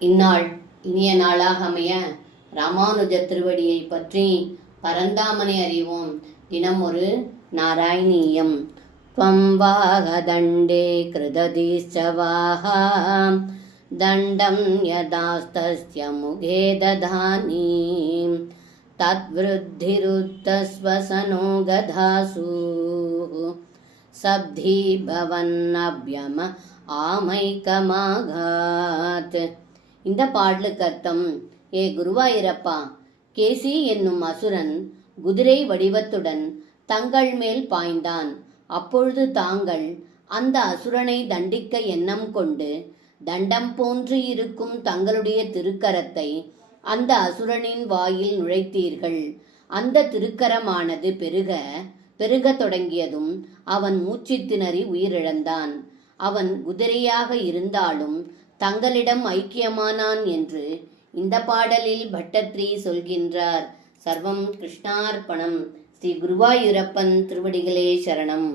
இந்நாள் இனிய நாளாக அமைய ராமானுஜ திருவடியை பற்றி பரந்தாமனை அறிவோம். தினம் ஒரு நாராயணீயம். த்வம் வாகதண்டே கிருததீச்சவாஹா தண்டம் யதாஸ்தஸ்ய முகே ததானி தத்விருத்திருத்தஸ்வசனோ கதாசு சப்தி பவன்னப்யம ஆமைக்கமாகாத். இந்த பாடலுக்கு அர்த்தம்: ஏ குருவாயிரப்பா, கேசி என்னும் அசுரன் குதிரை வடிவத்துடன் தங்கள் மேல் பாய்ந்தான். அப்பொழுது தாங்கள் அந்த அசுரனை தண்டிக்க எண்ணம் கொண்டு தண்டம் போன்று இருக்கும் தங்களுடைய திருக்கரத்தை அந்த அசுரனின் வாயில் நுழைத்தீர்கள். அந்த திருக்கரமானது பெருக தொடங்கியதும் அவன் மூச்சு திணறி உயிரிழந்தான். அவன் குதிரையாக இருந்தாலும் தங்களிடம் ஐக்கியமானான் என்று இந்த பாடலில் பட்டத்ரி சொல்கின்றார். சர்வம் கிருஷ்ணார்ப்பணம். ஸ்ரீ குருவாயூரப்பன் திருவடிகளே சரணம்.